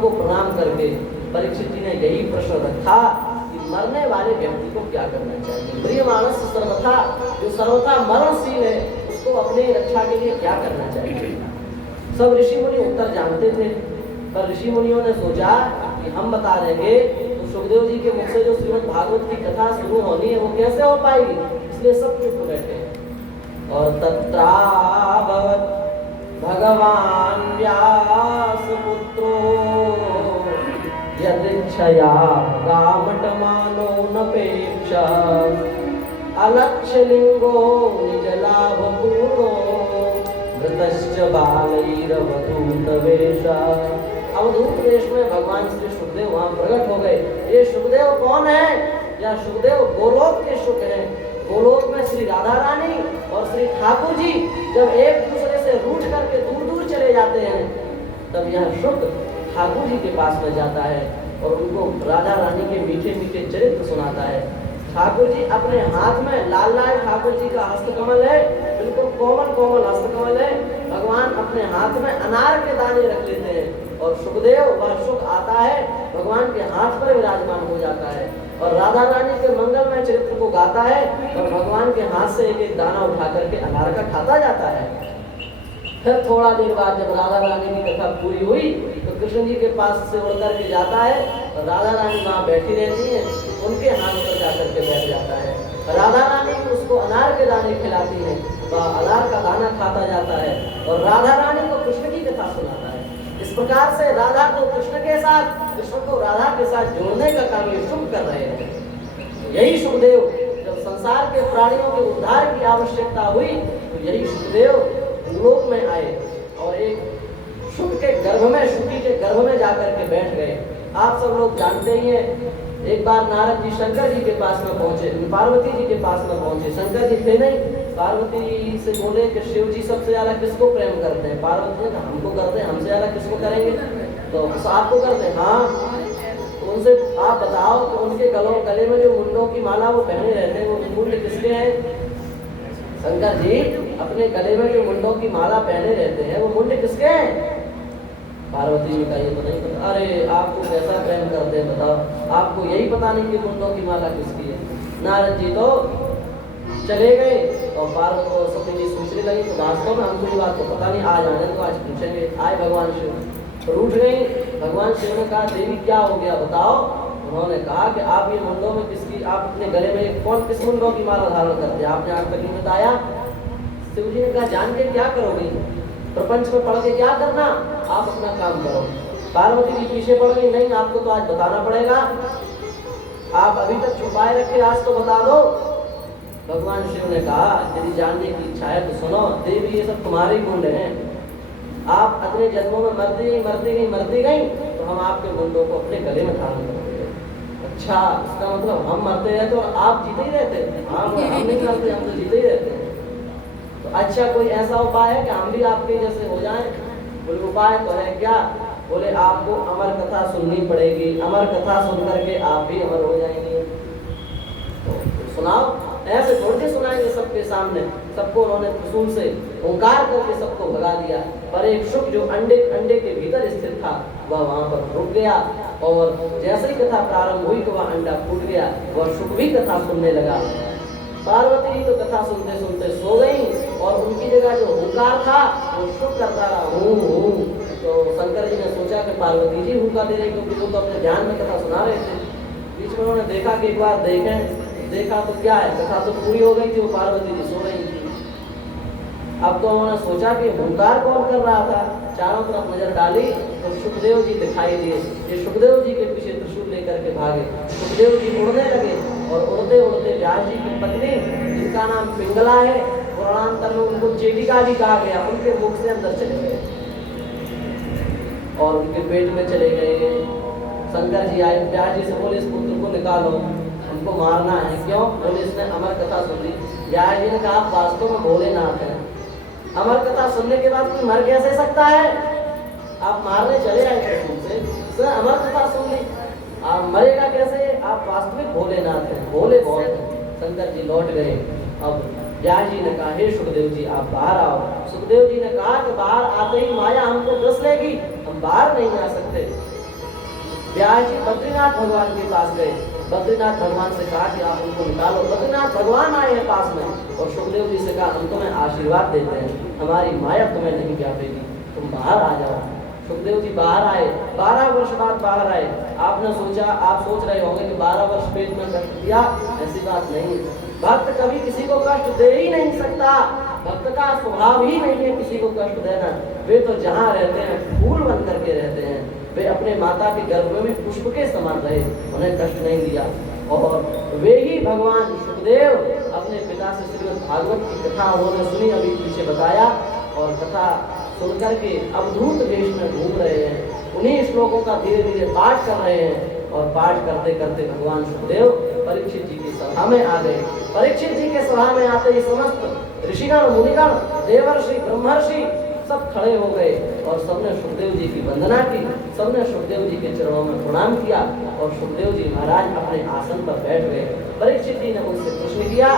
को प्रणाम करके परीक्षित जी ने यही प्रश्न रखा कि मरने वाले व्यक्ति को क्या करना चाहिए। प्रिय मानस सर्वथा जो सर्वथा मरणशील है उसको अपने रक्षा के लिए क्या करना चाहिए। सब ऋषि मुनि उत्तर जानते थे, पर ऋषि मुनियों ने सोचा कि हम बता देंगे तो सुखदेव जी के मुख से जो श्रीमद् भागवत की कथा शुरू होनी है वो कैसे हो पाएगी, इसलिए सब चुप बैठे। और तत्राभवत् भगवान व्यास पुत्रो यदिच्छया गामटमानो नपेक्षा अलक्ष्यलिंगो निजलाभपूर्णो मृतश्च बालैरवधूतवेशा। अवधूत वेश में भगवान श्री सुखदेव वहां प्रकट हो गए। ये सुखदेव कौन है? या सुखदेव गोलोक के सुख हैं। गोलोक में श्री राधा रानी और श्री ठाकुर जी जब एक दूसरे से रूठ करके दूर दूर चले जाते हैं तब यह सुख ठाकुर जी के पास में जाता है और उनको राधा रानी के मीठे मीठे चरित्र सुनाता है। ठाकुर जी अपने हाथ में लाल लाल ठाकुर जी का हस्तकमल है, बिल्कुल कोमल कोमल हस्तकमल है। भगवान अपने हाथ में अनार के दाने रख लेते हैं और सुखदेव वह सुख आता है भगवान के हाथ पर विराजमान हो जाता है और राधा रानी के मंगलमय चरित्र को गाता है और भगवान के हाथ से एक एक दाना उठा करके अनार का खाता जाता है। फिर थोड़ा देर बाद जब राधा रानी की कथा पूरी हुई तो कृष्ण जी के पास से उड़ करके जाता है और राधा रानी वहाँ बैठी रहती है, उनके हाथ पर जाकर के बैठ जाता है। राधा रानी उसको अनार के दाने खिलाती है, वह अनार का दाना खाता जाता है और राधा रानी को कृष्ण की कथा सुनाता है। इस प्रकार से राधा को कृष्ण के साथ, कृष्ण को राधा के साथ जोड़ने का काम ये शुभ कर रहे हैं। यही सुखदेव जब संसार के प्राणियों के उद्धार की आवश्यकता हुई तो यही सुखदेव लोक में आए और एक शुक के गर्भ में, शुकी के गर्भ में जाकर के बैठ गए। आप सब लोग जानते ही हैं, एक बार नारद जी शंकर जी के पास में पहुंचे, पार्वती जी के पास में पहुंचे। शंकर जी थे नहीं, पार्वती जी से बोले कि शिव जी सबसे ज्यादा किसको प्रेम करते हैं? पार्वती ने कहा हमको करते हैं, हमसे ज्यादा किसको करेंगे? तो आपको करते हैं। हाँ, उनसे आप बताओ कि उनके गले में जो मुंडों की माला वो पहने रहते हैं वो मुंड किसके हैं? शंकर जी अपने गले में जो मुंडों की माला पहने रहते हैं वो मुंड किसके हैं? पार्वती जी का ये तो नहीं पता। अरे आपको कैसा प्रेम करते हैं बताओ, आपको यही पता नहीं कि मुंडों की माला किसकी है। नारद जी तो चले गए और पार्वती और सती जी सोचने लगी तो वास्तव में हमको ये बात तो पता नहीं, आज आने तो आज पूछेंगे। आए भगवान शिव, रूठ गई। भगवान शिव ने कहा देवी क्या हो गया बताओ। उन्होंने कहा कि आप ये मुंडों में किसकी, आप अपने गले में कौन किस मुंडों की माला धारण करते हैं, आपने आज तक नहीं बताया। शिव जी ने कहा जान के क्या करोगे, प्रपंच में पढ़ के क्या करना, आप अपना काम करो। पार्वती जी पीछे पड़ गई, नहीं आपको तो आज बताना पड़ेगा, आप अभी तक छुपाए रखे, आज तो बता दो। भगवान शिव ने कहा यदि जानने की इच्छा है तो सुनो देवी, ये सब तुम्हारे ही मुंड हैं। आप अपने जन्मों में मरती गई तो हम आपके मुंडों को अपने गले में धारण करेंगे। अच्छा, इसका मतलब हम मरते रहते और आप जीते ही रहते? हाँ, हम नहीं मरते, हम तो जीते ही रहते हैं। तो अच्छा कोई ऐसा उपाय है कि हम भी आपके जैसे हो जाएं? बोले उपाय तो है क्या? बोले आपको अमर कथा सुननी पड़ेगी, अमर कथा सुन करके आप भी अमर हो जाएंगे। तो सुनाओ, ऐसे थोड़ी सुनाएंगे सबके सामने। सबको उन्होंने त्रिशूल से ओंकार करके सबको भगा दिया, पर एक शुक जो अंडे के भीतर स्थित था वह वहां पर रुक गया और जैसे ही कथा प्रारंभ हुई तो वह अंडा फूट गया, वह शुक भी कथा सुनने लगा। पार्वती तो कथा सुनते सुनते सो गई और उनकी जगह जो हुंकार था वो शुक करता रहा, हूँ। तो शंकर जी ने सोचा कि पार्वती जी हुंका दे रहे, क्योंकि वो तो अपने ध्यान में कथा सुना रहे थे। बीच में उन्होंने देखा कि एक बार देखा तो क्या है, कथा तो पूरी हो गई थी, वो पार्वती जी सो रही थी। अब तो उन्होंने सोचा कि हुंकार कौन कर रहा था। चारों तरफ नजर डाली तो सुखदेव जी दिखाई दिए। ये सुखदेव जी के पीछे त्रिशूल लेकर के भागे। सुखदेव जी उड़ने लगे और उड़ते उड़ते व्यास जी की पत्नी जिनका नाम पिंगला है, पुराणांतर में उनको चेटिका भी कहा गया, उनके मुख से अंदर चले गए और उनके पेट में चले गए। शंकर जी आए, व्यास जी से बोले इस पुत्र को निकालो, हमको मारना है। क्यों? बोले इसने अमर कथा सुन ली। व्यास जी ने कहा आप वास्तव में भोलेनाथ हैं, अमर कथा सुनने के बाद कोई मर कैसे सकता है? आप मारने चले आए थे तुमसे, सर अमर कथा सुन ली, आप मरेगा कैसे? आप वास्तविक भोलेनाथ हैं, भोले बहुत हैं। शंकर जी लौट गए। अब व्यास जी ने कहा हे सुखदेव जी आप बाहर आओ। सुखदेव जी ने कहा कि बाहर आते ही माया हमको डस लेगी, हम बाहर नहीं आ सकते। व्यास जी बद्रीनाथ भगवान के पास गए। बद्रीनाथ भगवान से कहा कि आप उनको निकालो। बद्रीनाथ भगवान आए हैं पास में और सुखदेव जी से कहा हम तुम्हें आशीर्वाद देते हैं, हमारी माया तुम्हें नहीं व्यापेगी, तुम बाहर आ जाओ। सुखदेव जी बाहर आए, 12 वर्ष बाद बाहर आए। आपने सोचा, आप सोच रहे होंगे कि 12 वर्ष पेट में कष्ट दिया, ऐसी बात नहीं है। भक्त कभी किसी को कष्ट दे ही नहीं सकता, भक्त का स्वभाव ही नहीं है किसी को कष्ट देना। वे तो जहाँ रहते हैं फूल बन करके रहते हैं, वे अपने माता के गर्भ में भी पुष्प के समान रहे, उन्हें कष्ट नहीं दिया। और वे ही भगवान सुखदेव अपने पिता से श्रीमद् भागवत की कथा उन्होंने सुनी, अभी पीछे बताया, और कथा सुनकर के अवधूत वेश में घूम रहे हैं। उन्हीं श्लोकों का धीरे धीरे पाठ कर रहे हैं और पाठ करते करते भगवान सुखदेव परीक्षित जी की सभा में आ गए। परीक्षित जी के सभा में आते ही समस्त ऋषिगण, मुनिगण, देवर्षि, ब्रह्मर्षि सब खड़े हो गए और सबने सुखदेव जी की वंदना की, सबने सुखदेव जी के चरणों में प्रणाम किया और सुखदेव जी महाराज अपने आसन पर बैठ गए। परीक्षित जी ने उनसे प्रश्न किया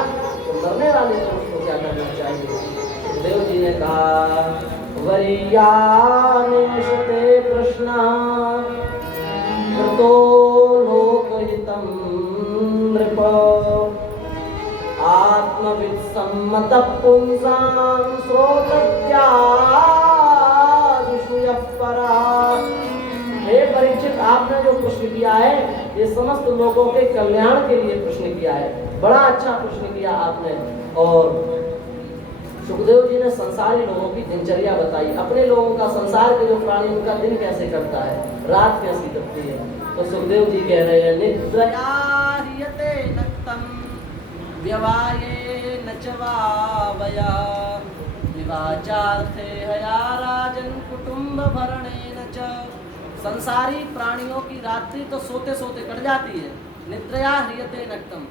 तो मरने वाले पुरुष को क्या करना चाहिए? सुखदेव जी ने कहा वरीयानिशते प्रश्न कृतो लोकहितं नृप आत्मविद सम्मत पुंसां श्रोतव्या विषुयपरा। हे परीक्षित, आपने जो प्रश्न किया है ये समस्त लोगों के कल्याण के लिए प्रश्न किया है, बड़ा अच्छा प्रश्न किया आपने। और सुखदेव जी ने संसारी लोगों की दिनचर्या बताई, अपने लोगों का, संसार के जो प्राणी उनका दिन कैसे कटता है, रात कैसी कटती है। तो सुखदेव जी कह रहे हैं निद्रया ह्रियते नक्तम् व्यवाये न च वावया विवाचार्थे हया राजन् कुटुम्ब भरणेन च। संसारी प्राणियों की रात्रि तो सोते सोते कट जाती है, निद्रया ह्रियते नक्तम्,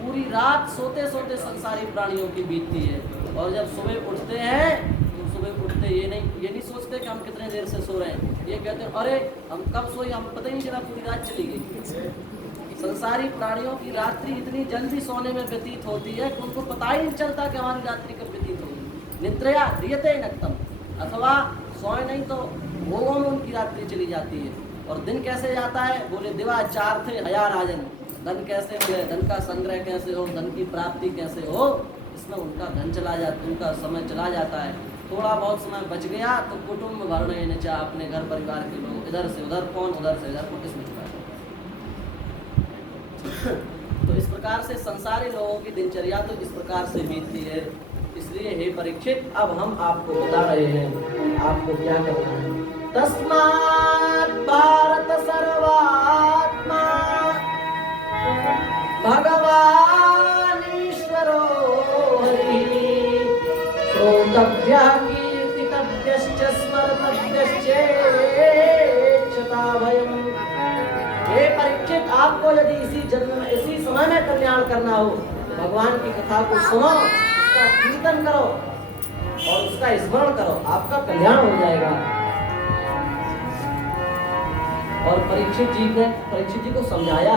पूरी रात सोते सोते संसारी प्राणियों की बीतती है। और जब सुबह उठते हैं तो सुबह उठते ये नहीं सोचते कि हम कितने देर से सो रहे हैं, ये कहते हैं अरे हम कब सोए, हम पता ही नहीं चला, पूरी रात चली गई। संसारी प्राणियों की रात्रि इतनी जल्दी सोने में व्यतीत होती है कि उनको पता ही नहीं चलता कि हमारी रात्रि कब व्यतीत होगी। निद्रया ह्रियते नक्तम्, अथवा सोए नहीं तो भोगों में उनकी रात्रि चली जाती है। और दिन कैसे जाता है? बोले दिवाचार्थे हया राजन, धन कैसे मिले, धन का संग्रह कैसे हो, धन की प्राप्ति कैसे हो, इसमें उनका धन चला जाता, उनका समय चला जाता है। थोड़ा बहुत समय बच गया तो कुटुंब भरणेन च, अपने घर परिवार के लोग, इधर से उधर कौन, उधर से इधर कौन, इसमें चला जाता। तो इस प्रकार से संसारी लोगों की दिनचर्या तो इस प्रकार से बीतती है। इसलिए हे परीक्षित, अब हम आपको बता रहे हैं आपको क्या करना है। तस्मात् भारत सर्वात्मा भगवान ईश्वरो हरिः श्रोतव्यः कीर्तितव्यश्च स्मर्तव्यश्च भयम्। हे परीक्षित, आपको यदि इसी जन्म में, इसी समय में कल्याण करना हो तो भगवान की कथा को सुनो, उसका कीर्तन करो और उसका स्मरण करो, आपका कल्याण हो जाएगा। और परीक्षित जी को समझाया,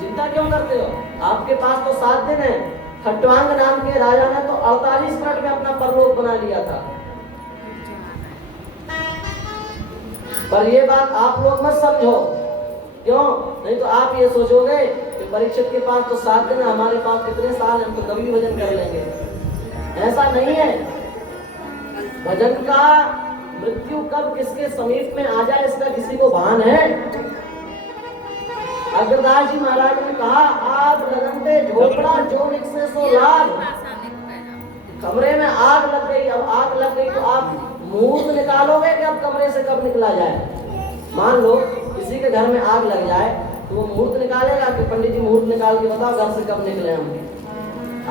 चिंता क्यों करते हो, आपके पास तो 7 दिन है। खट्वांग नाम के राजा ने तो 48 मिनट में अपना परलोक बना लिया था। पर ये बात आप लोग मत समझो, क्यों? नहीं तो आप ये सोचोगे कि परीक्षित के पास तो 7 दिन है, हमारे पास कितने साल, हम तो कभी भी भजन कर लेंगे। ऐसा नहीं है। भजन का मृत्यु कब किसके समीप में आ जाए इसका किसी को भान है? अग्रदास जी महाराज ने कहा आग लगनते झोपड़ा जो निकसे सो लाग। कमरे में आग लग गई, अब आग लग गई तो आप मुहूर्त निकालोगे कि अब कमरे से कब निकला जाए। मान लो किसी के घर में आग लग जाए तो वो मुहूर्त निकालेगा कि पंडित जी मुहूर्त निकाल के बताओ घर से कब निकले हम।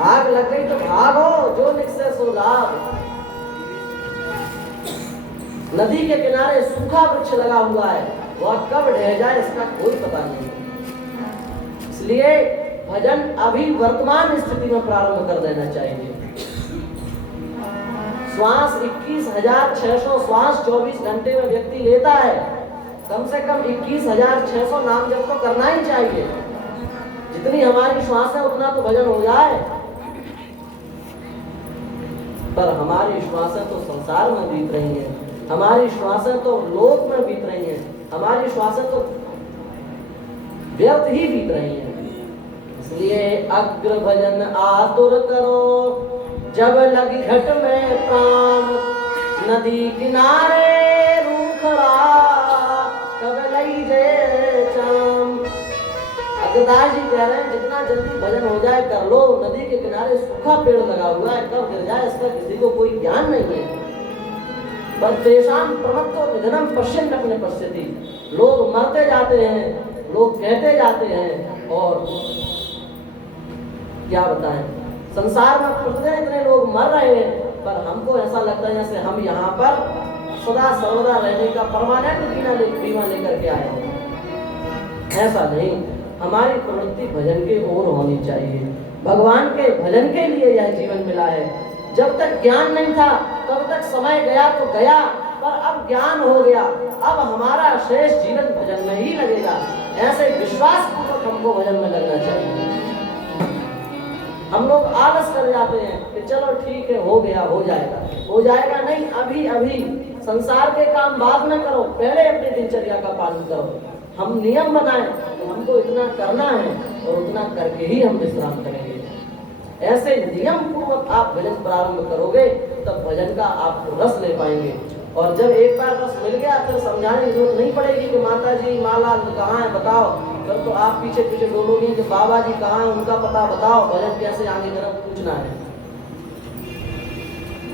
आग लग गई तो भागो, जो निकसे सो लाग। नदी के किनारे सूखा वृक्ष लगा हुआ है, वह कब ढह जाए इसका कोई पता नहीं। इसलिए भजन अभी वर्तमान स्थिति में प्रारंभ कर देना चाहिए। श्वास 21,600 श्वास 24 घंटे में व्यक्ति लेता है, कम से कम 21,600 नाम जप तो करना ही चाहिए। जितनी हमारी श्वास है उतना तो भजन हो जाए। पर हमारी श्वासें तो संसार में बीत रही हैं, हमारी श्वासें तो लोक में बीत रही हैं, हमारी श्वासें तो व्यर्थ ही बीत रही हैं। इसलिए अग्र भजन आतुर करो, जब लगी घट में प्राण, नदी किनारे रूखड़ा, कब लई जे चाम। अग्रदास जी कह रहे हैं जितना जल्दी भजन हो जाए कर लो। नदी के किनारे सूखा पेड़ लगा हुआ है, कब गिर जाए इसका किसी को कोई ज्ञान नहीं है। पर तेषां प्रमत्तो निधनम पश्यन् अपने पश्यति। लोग मरते जाते हैं, लोग कहते जाते हैं, और क्या बताएं, संसार में प्रतिदिन इतने लोग मर रहे हैं, पर हमको ऐसा लगता है जैसे हम यहाँ पर सदा सर्वदा रहने का परमानेंट बीमा लेकर के आए हैं। ऐसा नहीं, हमारी प्रवृत्ति भजन की ओर होनी चाहिए। भगवान के भजन के लिए यह जीवन मिला है। जब तक ज्ञान नहीं था तब तक समय गया तो गया, पर अब ज्ञान हो गया, अब हमारा शेष जीवन भजन में ही लगेगा। ऐसे विश्वास पूर्वक हमको भजन में लगना चाहिए। हम लोग आलस कर जाते हैं कि चलो ठीक है, हो गया, हो जाएगा, हो जाएगा नहीं, अभी अभी संसार के काम बाद में करो, पहले अपनी दिनचर्या का पालन करो। हम नियम बनाएं कि हमको इतना करना है और उतना करके ही हम विश्राम करेंगे। ऐसे नियम पूर्वक आप भजन प्रारंभ करोगे तब भजन का आप रस ले पाएंगे। और जब एक बार रस मिल गया फिर समझाने की जरूरत नहीं पड़ेगी कि माता जी माला कहाँ है बताओ, फिर तो आप पीछे पीछे डोलोगे कि बाबा जी कहाँ है उनका पता बताओ, भजन कैसे आगे तरफ पूछना है।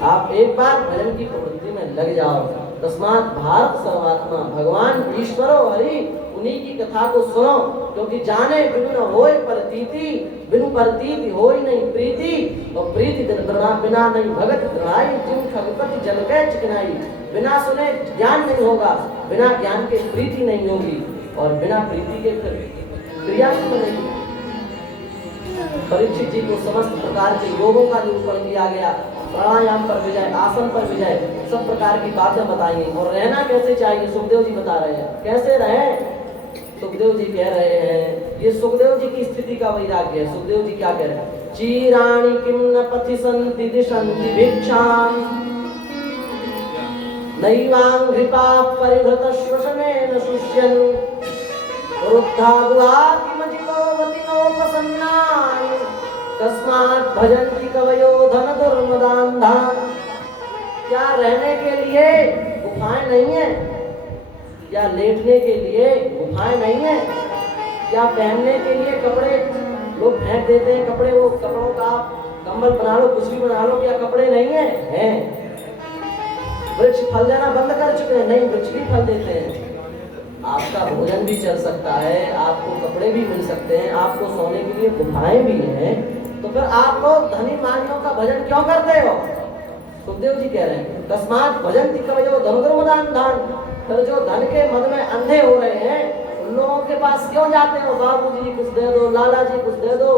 आप एक बार भजन की प्रवृत्ति में लग जाओ। तस्मात् भारत सर्वात्मा, भगवान ईश्वरो हरि, उन्हीं की कथा को सुनो, क्योंकि जाने बिनु न होए प्रतीति, बिनु प्रतीति होई नहीं प्रीति, और प्रीति बिना नहीं भगत दृढ़ाई, जिन खगपति जल के चिकनाई। बिना सुने ज्ञान नहीं होगा, बिना ज्ञान के प्रीति नहीं होगी, और बिना प्रीति के फिर क्रिया नहीं बनेगी। परीक्षित जी को समस्त प्रकार के योगों का निरूपण किया गया, प्राणायाम पर विजय, आसन पर विजय, सब प्रकार की बातें बताई। और रहना कैसे चाहिए सुखदेव जी बता रहे हैं, कैसे रहें। सुखदेव जी कह रहे हैं, ये सुखदेव जी की स्थिति का वैराग्य है। सुखदेव जी क्या कह रहे हैं, चीराणि किम न पथि सन्ति दिशन्ति भिक्षाम, नैवांघ्रिपा परिहृत श्वसनेन शुष्यन्, वृद्धा गुहातिमजितोवतिनोपसन्नाय, तस्मात् भजन्ति कवयो धन दुर्मदान्धान्। क्या रहने के लिए गुफाएं नहीं है? क्या लेटने के लिए गुफाएं नहीं है? क्या पहनने के लिए कपड़े लोग फेंक देते हैं, कपड़े, वो कपड़ों का कंबल बना लो, कुछ भी बना लो, क्या कपड़े नहीं है? हैं। वृक्ष फल देना बंद कर चुके हैं? नहीं, वृक्ष भी फल देते हैं। आपका भोजन भी चल सकता है, आपको कपड़े भी मिल सकते हैं, आपको सोने के लिए गुफाएं भी हैं, तो फिर आप लोग धनी मानियों का भजन क्यों करते हो? सुखदेव जी कह रहे हैं, तस्मात् भजन्ति कवयो धन दुर्मदान्धान्। फिर जो धन के मद में अंधे हो रहे हैं उन लोगों के पास क्यों जाते हो? बाबू जी कुछ दे दो, लाला जी कुछ दे दो,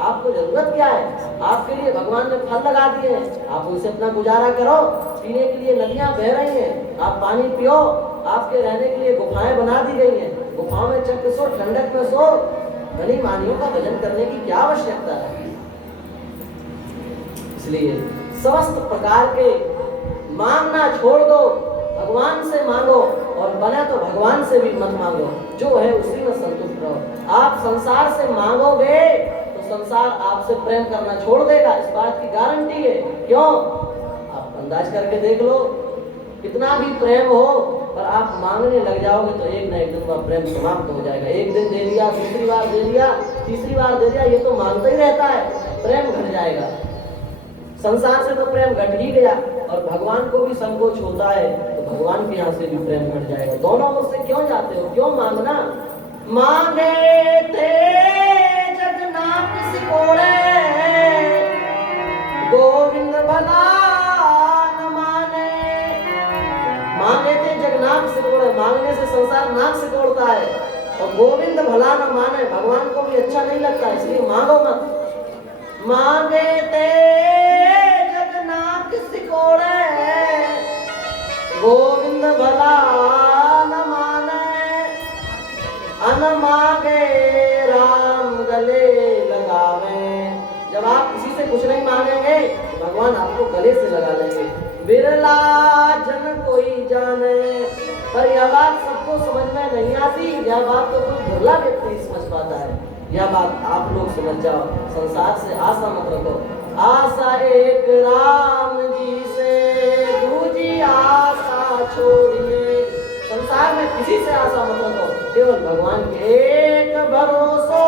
आपको जरूरत क्या है? आपके लिए भगवान ने फल लगा दिए, आप उनसे अपना गुजारा करो। पीने के लिए नदियां बह रही हैं, आप पानी पियो। आपके रहने के लिए गुफाएं बना दी गई हैं, गुफाओं में चक सो, ठंडक में सो। धनी मानियों का भजन करने की क्या आवश्यकता है? इसलिए समस्त प्रकार के मांगना छोड़ दो, भगवान से मांगो, और बने तो भगवान से भी मत मांगो, जो है उसी में संतुष्ट रहो। आप संसार से मांगोगे तो संसार आपसे प्रेम करना छोड़ देगा, इस बात की गारंटी है। क्यों? आप अंदाज करके देख लो, कितना भी प्रेम हो पर आप मांगने लग जाओगे तो एक न एक दिन वह प्रेम समाप्त हो जाएगा। एक दिन दे दिया, दूसरी बार दे दिया, तीसरी बार दे दिया, ये तो मांगता ही रहता है, प्रेम घट जाएगा। संसार से तो प्रेम घट ही गया, और भगवान को भी संकोच होता है तो भगवान के यहाँ से भी प्रेम घट जाएगा। दोनों मुझसे क्यों जाते हो? क्यों मांगना? मांगे थे जगन्नाथ सिकोड़े, गोविंद भला न माने। मांगे थे जगन्नाथ सिकोड़े, मांगने से संसार नाक सिकोड़ता है, और गोविंद भला न माने, भगवान को भी अच्छा नहीं लगता, इसलिए मांगो मत। मांगे थे जगन्नाथ सिकोड़े, गोविंद भला न माने, अन मांगे राम गले लगावे। जब आप किसी से कुछ नहीं मांगेंगे तो भगवान आपको गले से लगा लेंगे। बिरला जन कोई जाने, पर यह बात सबको समझ में नहीं आती। यह बात तो कोई अगला व्यक्ति नहीं समझ पाता है। यह बात आप लोग समझ जाओ। संसार से आशा मत रखो। आशा एक राम जी से, दूजी आशा छोड़िए। संसार में किसी से आशा मत रखो, केवल भगवान के। एक भरोसो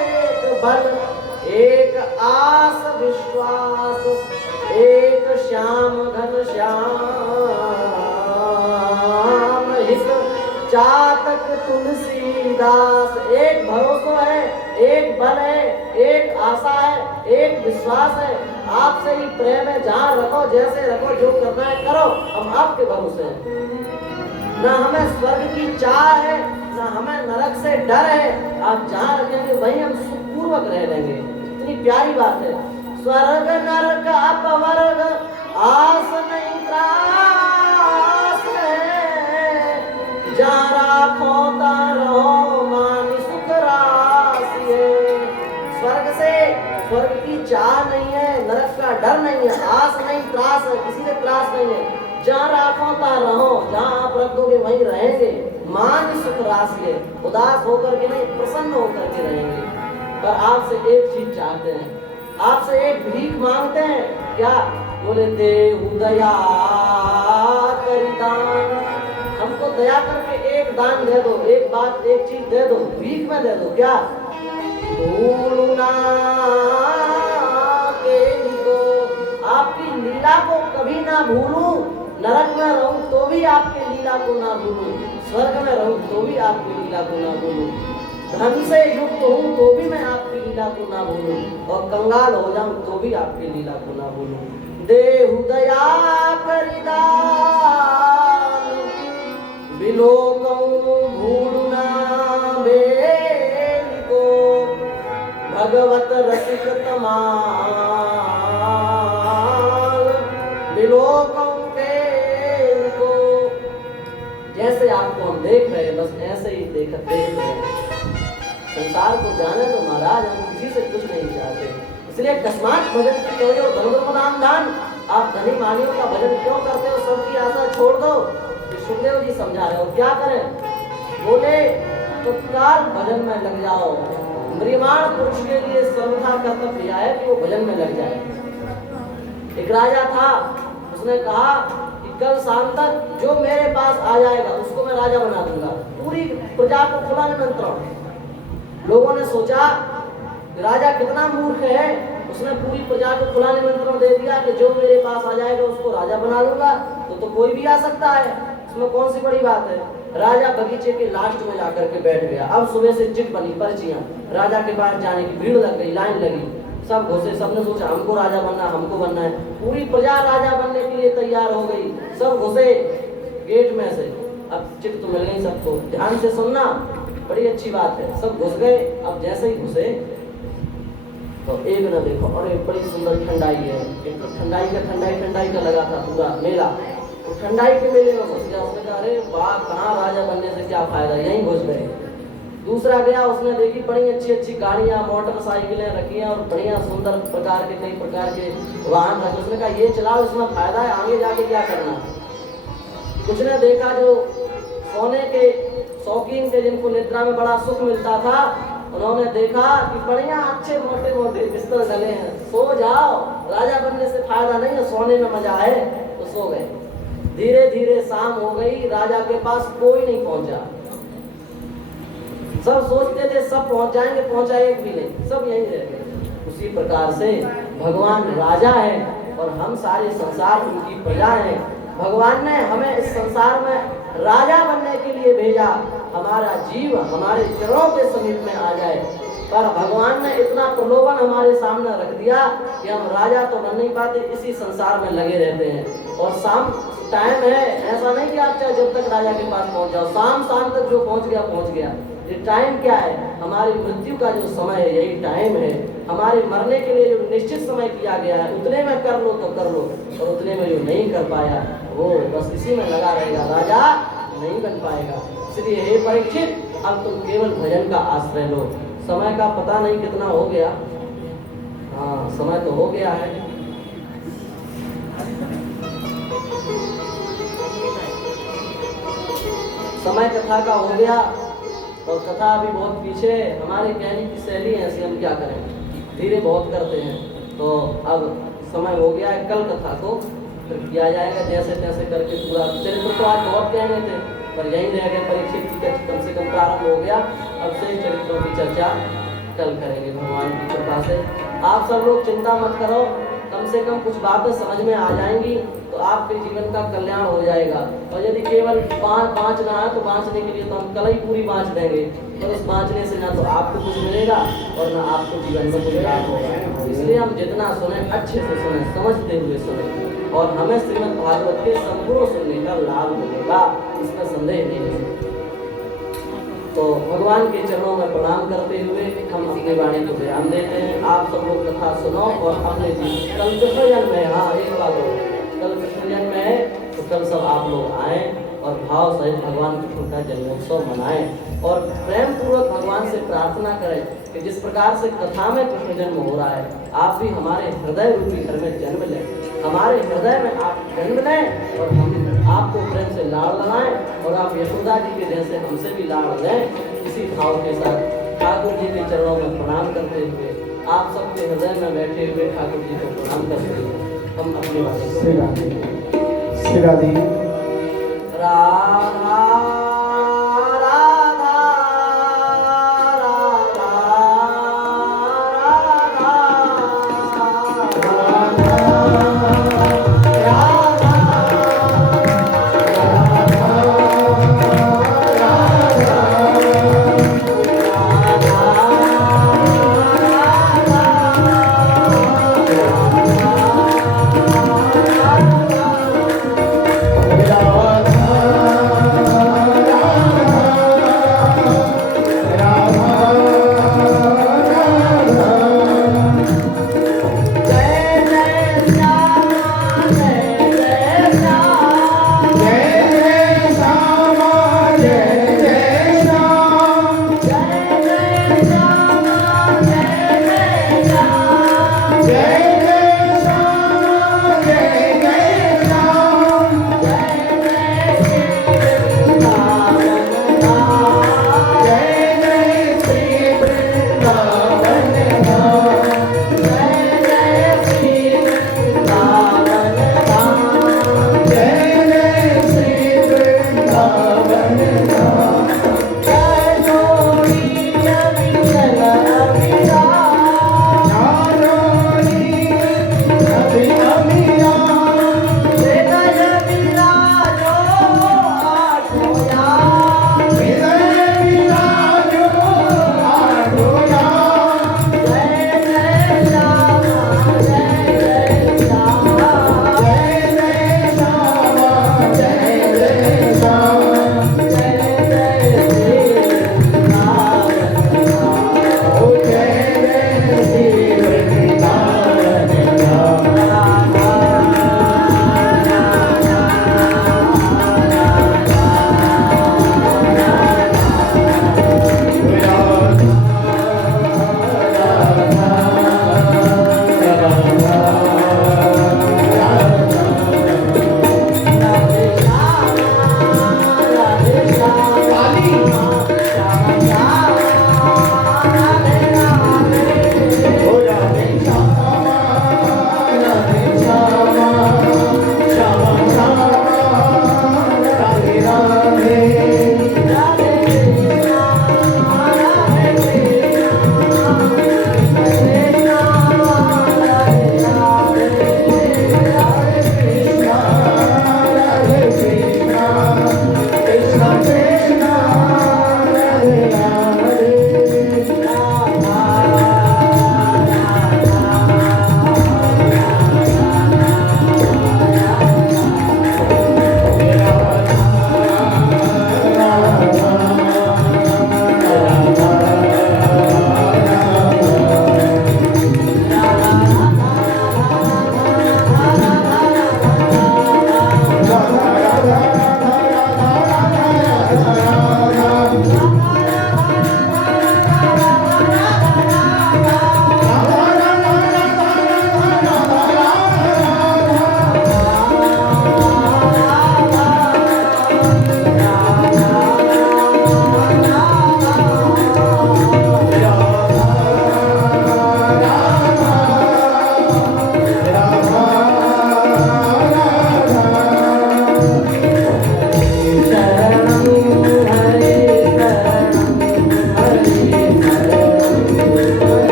एक बल, एक आस विश्वास, एक श्याम घन श्याम, हित चातक तुलसीदास। एक भरोसा है, एक बल है, एक आशा है, एक विश्वास है। आपसे ही प्रेम है, जहाँ रखो जैसे रखो, जो करना है करो, हम आपके भरोसे हैं। ना हमें स्वर्ग की चाह है, ना हमें नरक से डर है। आप जहाँ रखेंगे वहीं हम सुखपूर्वक रह लेंगे। इतनी प्यारी बात है। स्वर्ग नरक अपवर्ग आस नहीं त्रास है, जहाँ राखो तारो मानी सुख राशि है। स्वर्ग से, स्वर्ग की चाह नहीं है, नरक का डर नहीं है, आस नहीं त्रास है, किसी से त्रास नहीं है। जहाँ राखो ता रहो, जहाँ आप रख दोगे वहीं रहेंगे। मान सुख राशि है, उदास होकर के नहीं, प्रसन्न होकर के रहेंगे। पर आपसे एक चीज चाहते हैं, आपसे एक भीख मांगते हैं। क्या? बोले देहु दया करि दान। हमको दया करके एक दान दे दो, एक बात, एक चीज दे दो, भीख में दे दो। क्या? भूलना के निको, आपकी लीला को कभी ना भूलूं। नरक में रहूं तो भी आपकी लीला को ना भूलूं, स्वर्ग में रहूं तो भी आपकी लीला को ना भूलूं, धन से युक्त हूं तो भी मैं आपकी लीला को ना भूलूं, और कंगाल हो जाऊं तो भी आपकी लीला को ना भूलूं। देहु दया करि दान, बिलोकऊं भूलना बेल को, भगवत रसिक तमाल, बिलोकऊं जैसे आपको हम देख रहे हैं, बस ऐसे ही देख रहे हैं। संसार को जाने तो महाराज, हम किसी से कुछ नहीं चाहते। इसलिए अकस्मात भजन करो, धन दान। आप धनी मानियों का भजन क्यों करते हो? सबकी आशा छोड़ दो। सुखदेव जी समझा रहे हो, क्या करें? बोले तत्काल भजन में लग जाओ। म्रियमाण पुरुष के लिए सर्वथा कर्तव्य है कि वो भजन में लग जाए। एक राजा था, उसने कहा कल शाम तक जो मेरे पास आ जाएगा उसको मैं राजा बना दूंगा। पूरी प्रजा को खुला निमंत्रण। लोगों ने सोचा राजा कितना मूर्ख है, उसने पूरी प्रजा को खुला निमंत्रण दे दिया कि जो मेरे पास आ जाएगा उसको राजा बना दूंगा। तो कोई भी आ सकता है, इसमें कौन सी बड़ी बात है। राजा बगीचे के लास्ट में जाकर के बैठ गया। अब सुबह से चिट बनी, पर्चियां, राजा के पास जाने की भीड़ लग गई, लाइन लगी, सब घुसे। सबने सोचा हमको राजा बनना, हमको बनना है। पूरी प्रजा राजा बनने के लिए तैयार हो गई, सब घुसे गेट में से। अब चिट तो मिल गई सबको। ध्यान से सुनना, बड़ी अच्छी बात है। सब घुस गए। अब जैसे ही घुसे तो एक न देखो, अरे बड़ी सुंदर ठंडाई है। एक तो ठंडाई का लगा था पूरा मेला। तो ठंडाई के मेले में घुस गया। उसने कहा अरे वाह, कहाँ राजा बनने से क्या फायदा, यहीं घुस गए। दूसरा गया, उसने देखी बड़ी अच्छी अच्छी गाड़ियां, मोटरसाइकिलें रखी हैं और बढ़िया सुंदर प्रकार के, कई प्रकार के वाहन रखे। उसने कहा ये चलाओ, इसमें फायदा है, आगे जाके क्या करना। कुछ ने देखा जो सोने के शौकीन थे, जिनको निद्रा में बड़ा सुख मिलता था, उन्होंने देखा कि बढ़िया अच्छे मोटे मोटे बिस्तर डले हैं, सो जाओ, राजा बनने से फायदा नहीं है, सोने में मजा है। तो सो गए। धीरे धीरे शाम हो गई, राजा के पास कोई नहीं पहुंचा। सब सोचते थे सब पहुंच जाएंगे, पहुंचा एक भी नहीं, सब यहीं रह गए। उसी प्रकार से भगवान राजा है और हम सारे संसार उनकी प्रजा हैं। भगवान ने हमें इस संसार में राजा बनने के लिए भेजा, हमारा जीव हमारे चरणों के समीप में आ जाए। पर भगवान ने इतना प्रलोभन हमारे सामने रख दिया कि हम राजा तो बन नहीं पाते, इसी संसार में लगे रहते हैं। और शाम टाइम है, ऐसा नहीं कि आप चाहे जब तक राजा के पास पहुंच जाओ, शाम तक जो पहुंच गया। ये टाइम क्या है? हमारी मृत्यु का जो समय है यही टाइम है। हमारे मरने के लिए जो निश्चित समय किया गया है, उतने में कर लो तो कर लो, और उतने में जो नहीं कर पाया वो बस इसी में लगा रहेगा, राजा नहीं बन पाएगा। इसलिए हे परीक्षित, अब तुम केवल भजन का आश्रय लो। समय का पता नहीं कितना हो गया। हाँ, समय तो हो गया है। समय कथा का हो गया। और कथा अभी बहुत पीछे है, हमारे कहने की शैली है ऐसी, हम क्या करें, धीरे बहुत करते हैं। तो अब समय हो गया है, कल कथा को फिर किया जाएगा जैसे तैसे करके। पूरा चरित्र तो आज बहुत कहने थे पर यहीं रह गए, परीक्षित की कम से कम प्रारंभ हो गया। अब से चरित्रों की चर्चा कल करेंगे भगवान की कृपा से। आप सब लोग चिंता मत करो, कम से कम कुछ बातें समझ में आ जाएंगी तो आपके जीवन का कल्याण हो जाएगा। और यदि केवल बाँचना है तो बाँचने के लिए तो हम कल ही पूरी बाँच देंगे, पर उस बाँचने से ना तो आपको कुछ मिलेगा और ना आपको जीवन में कुछ लाभ होगा। इसलिए हम जितना सुने अच्छे से सुने, समझते हुए सुने, और हमें श्रीमद् भागवत के संपूर्ण सुनने का लाभ मिलेगा, इसमें संदेह नहीं है। तो भगवान के चरणों में प्रणाम करते हुए हम अपनी वाणी को विराम देते हैं। आप सब लोग कथा सुनो और अपने जीवन, कल कृष्ण जन्म है, हाँ एक बात हो, कल कृष्ण जन्म है तो कल सब आप लोग आए और भाव सहित भगवान कृष्ण का जन्मोत्सव मनाएं और प्रेम पूर्वक भगवान से प्रार्थना करें कि जिस प्रकार से कथा में कृष्ण जन्म हो रहा है, आप भी हमारे हृदय रूपी घर में जन्म लें, हमारे हृदय में आप जन्म लें और हम आपको प्रेम से लाड़ लगाएं और आप यशोदा जी के जैसे हमसे भी लाड़ लें। इसी भाव के साथ ठाकुर जी के चरणों में प्रणाम करते हुए, आप सबके हृदय में बैठे हुए ठाकुर जी को प्रणाम करते हुए हम अपनी बातें श्री राधे राधा राधा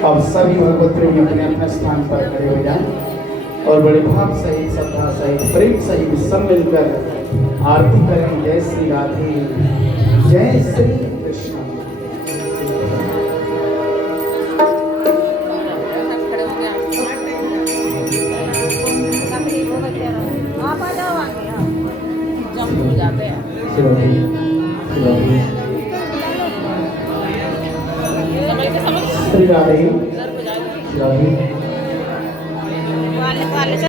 अब सभी भगवत प्रेमी अपने अपने स्थान पर खड़े हो जाएं और बड़े भाव सहित, श्रद्धा सहित, प्रेम सहित सब मिलकर आरती करें। जय श्री राधे, जय श्री कृष्ण। आप आ जाओ आगे, जम हो जाते हैं। श्री राधे, वाले